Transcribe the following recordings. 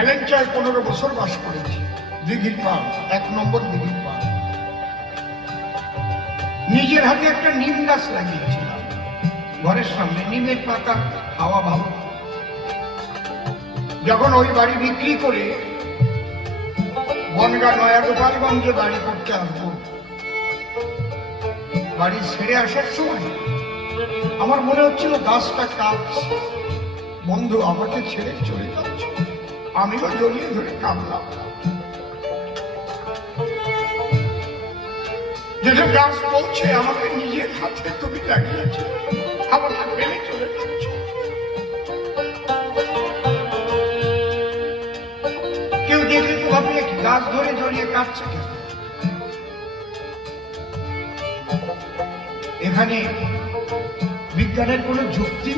হেলেঞ্চায় 15 বছর বাস করেছি। দিঘির পাড়, 1 নম্বর দিঘির পাড়। নিজের হাতে একটা নিম গাছ লাগিয়েছিলাম ঘরের সামনে। নিমের পাতা হাওয়া ভালো। যখন ওই বাড়ি বিক্রি করে বনগাঁ নয়া গোপালগঞ্জে বাড়ি করতে আসবো, বাড়ি ছেড়ে আসার সময় আমার মনে হচ্ছিল গাছটা কাঁদছে, বন্ধু আমাকে ছেড়ে চলে যাচ্ছে। আমিও জড়িয়ে ধরে কাঁদলাম। যেটা গাছ বলছে আমাকে নিজের হাতে তুমি লাগিয়েছে, আমাকে ফেলে চলে যাচ্ছ। কেউ দেখলে তো ভাবলে গাছ ধরে জড়িয়ে কাঁদছে কেন? এখানে বিজ্ঞানের কোনো যুক্তি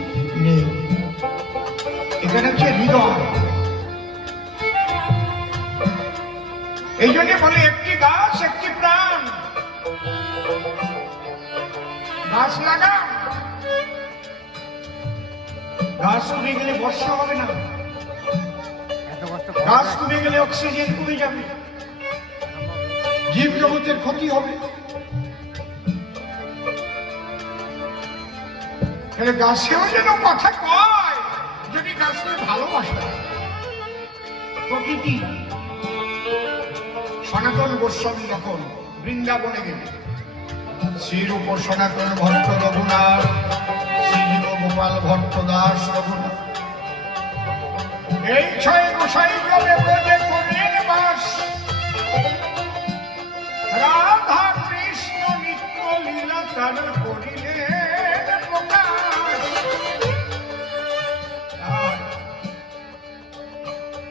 নেই, এখানে হচ্ছে হৃদয়। এই জন্য বলে একটি গাছ একটি প্রাণ। গাছ লাগা, গাছ কমে গেলে বর্ষা হবে না, গাছ কমে গেলে অক্সিজেন কমে যাবে, জীব জগতের ক্ষতি হবে। তাহলে গাছেও যেন কথা কয়, যদি গাছকে ভালোবাসে। প্রকৃতি সনাতন গোস্বামী যখন বৃন্দাবনে গেলে শ্রীরূপ সনাতন ভট্ট রঘুনাথ, শ্রীজীব গোপাল ভট্ট দাস রঘুনাথ, এই 6 গোসাই গলে ব্রজে করলেন বাস। রাধা কৃষ্ণ নিত্য লীলা তার করিলেন প্রকাশ।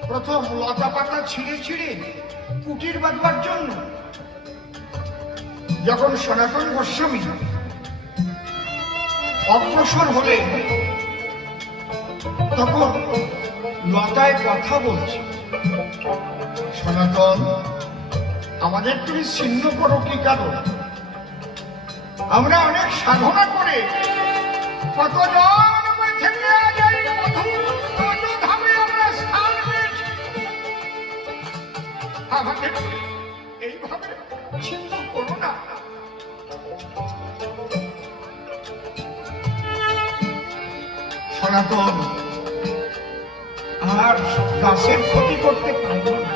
প্রথম লতা পাতা ছিঁড়ে ছিঁড়ে কুটির বাঁধবার জন্য যখন সনাতন গোস্বামী অগ্রসর হলেন, তখন লতায় কথা বলছে, সনাতন আমাদের তুমি ছিন্ন করো কি কারণ? আমরা অনেক সাধনা করে কত জন্ম থেকে আমরা স্থান পেয়েছি, আমাদের এইভাবে ছিন্ন করো না। সনাতন আর গাছের ক্ষতি করতে পারব না।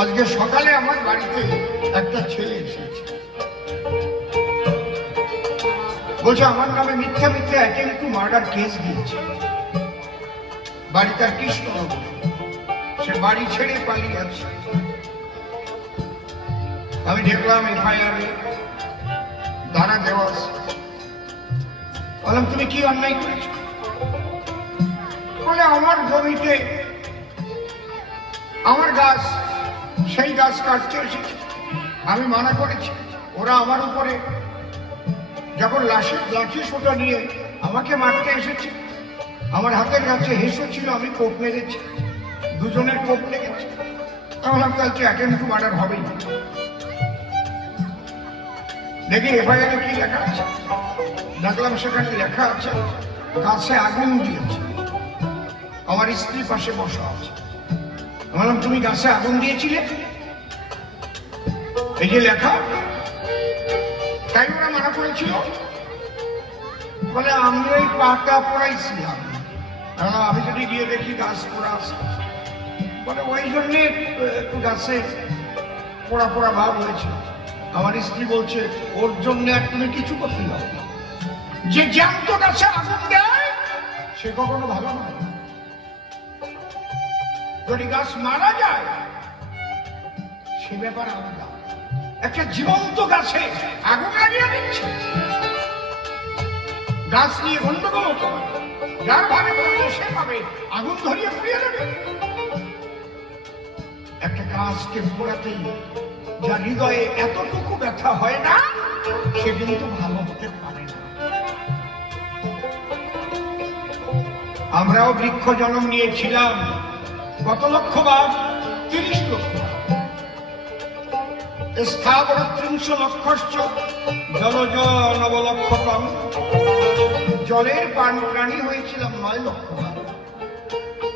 আজকে সকালে আমার বাড়িতে একটা ছেলে এসেছে, বলছে আমার নামে মিথ্যা মিথ্যা অ্যাটেম্প টু মার্ডার কেস দিয়েছে। বাড়ি তার কৃষ্ণনগর, সে বাড়ি ছেড়ে পালিয়ে আছে। আমি দেখলাম এফআইআর ধারা দেওয়া আছে। বললাম তুমি কি অন্যায় করেছ? বলে আমার জমিতে আমার গাছ, সেই গাছ কাটতে এসেছে, আমি মানা করেছি। ওরা আমার উপরে যখন লাঠি সোটা নিয়ে আমাকে মারতে এসেছে, আমার হাতের কাছে হেসো ছিল, আমি কোপ মেরেছি, দুজনের কোপ লেগেছে। তাহলে কালকে অ্যাটেম্প টু মার্ডার হবেই। দেখি এফআইআর কি লেখা আছে। দেখলাম সেখানে লেখা আছে গাছে আগুন দিয়েছে। আমার স্ত্রী পাশে বসা আছে। বললাম তুমি গাছে আগুন দিয়েছিলে? এই যে লেখা, তাই ওরা মানা করেছিল। বলে আমি ওই পাতা পড়াইছিলাম, আমি যদি গিয়ে দেখি গাছ পোড়া আছে, বলে ওই জন্যে একটু গাছে পোড়া পোড়া ভাব হয়েছে। আমার স্ত্রী বলছে ওর জন্য আর তুমি কিছু করতে হবে না, যে জ্যান্ত গাছে আগুন দেয় সে কখনো ভালো নয়। যদি গাছ মারা যায় সে ব্যাপার আলাদা, একটা জীবন্ত গাছে আগুন লাগিয়ে দিচ্ছে, গাছ নিয়ে গন্ডগোল হতে পারে, যার ভাবে পড়লে সে পাবে আগুন ধরিয়ে পুড়িয়ে দেবে। একটা গাছকে পোড়াতেই যার হৃদয়ে এতটুকু ব্যথা হয় না, সে কিন্তু ভালো হতে পারে না। আমরাও বৃক্ষ জন্ম নিয়েছিলাম কত লক্ষ বার? 30 লক্ষ। স্থাবর 30 লক্ষশ্চ জলজ নবলক্ষকম জলের প্রাণী হয়েছিলাম 9 লক্ষ।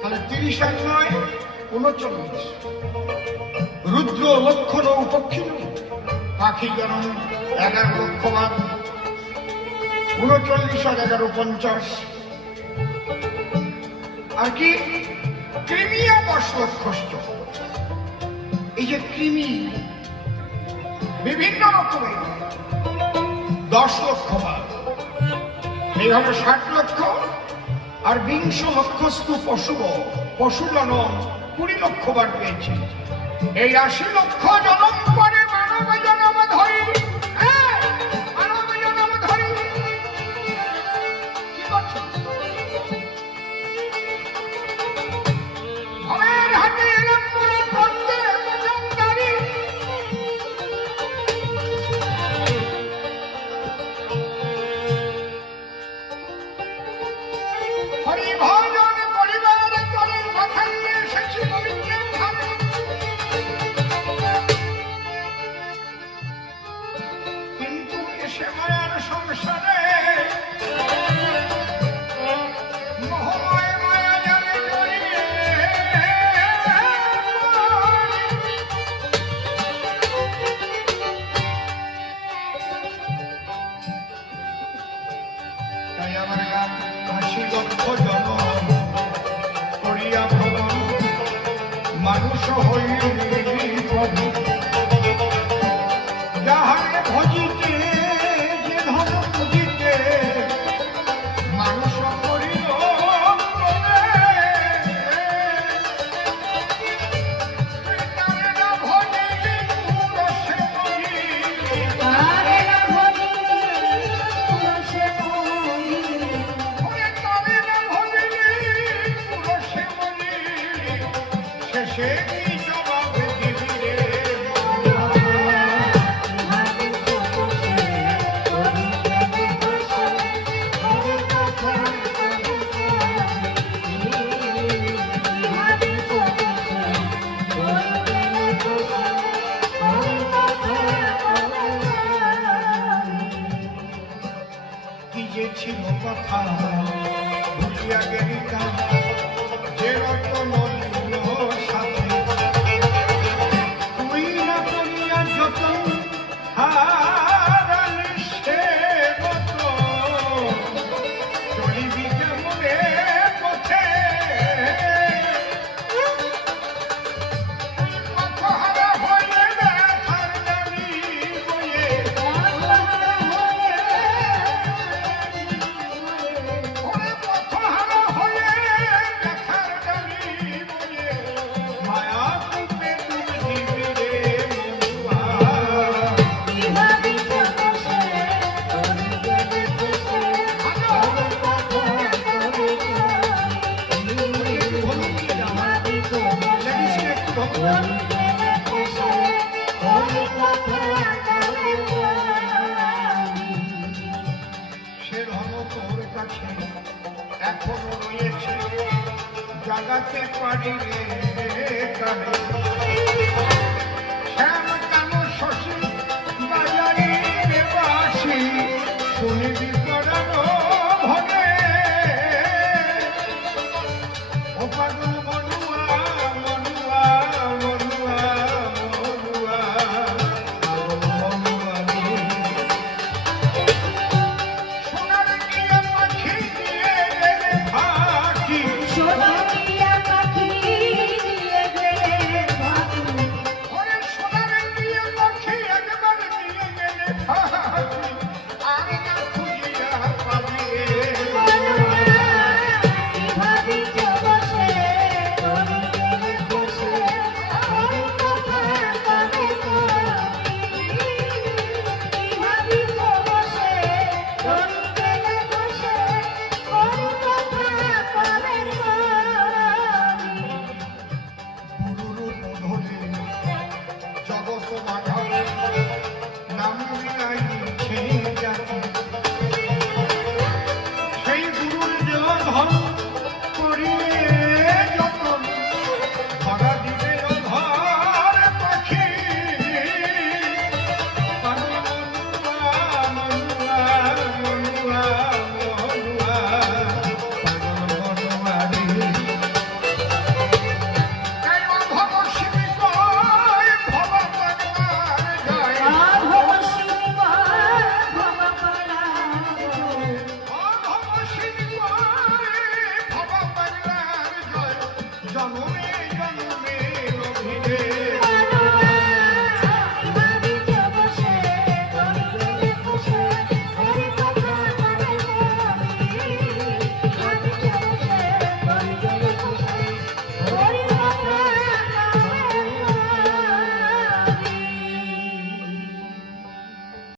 তাহলে 30 আর 9 39। রুদ্র লক্ষণ উপক্ষিণ পাখি জনম 11 লক্ষ বার, 39 আর 11 50। আর কি কৃমিয়া 10 লক্ষ। এই যে কৃমি বিভিন্ন রকমের 10 লক্ষ বার, এইভাবে 60 লক্ষ। আর 20 লক্ষস্তু পশু জনম 20 লক্ষ বার পেয়েছে। এই 80 লক্ষ জনম পরে মানব জনম ধরি, মানব জনম ধরি কি করছে? ভবের হাতে এলাম পুরো করতে মজুমদারি। হরি ভজন পরিবার করে মাথায় নিয়ে এসেছি গোবিন্দের ধারে। কিন্তু এসে মায়ার সংসারে মোহময় মায়া জালে জড়িয়ে তাই আমার গান 80 লক্ষ জনম করিয়া ভবন মানুষ হইলি প্রভু। যাহারে ভজিতে যে ধন পুজিতে মানুষ করিল তারে না ভজিলি পুরুষে মরিলি, তারে না ভজিলি পুরুষে মরিলি, তারে না ভজিলি পুরুষে মরিলি। শেষে কি জবাব দিবি রে? কি যে ছিল কথা ভুলিয়া গেলি তা, যে রতন নিল সাথে তুই না করিয়া যতন হারালি সে রতন। চলিবি কেমনে পথে পথহারা হইলে ব্যথার ডালি বয়ে, ওরে পথহারা হয়ে ব্যথার ডালি বয়ে। মায়া কূপে ডুব দিবি রে সে ধন তোর কাছে এখনো রয়েছে, জাগাতে পারি রে কানে। শ্যাম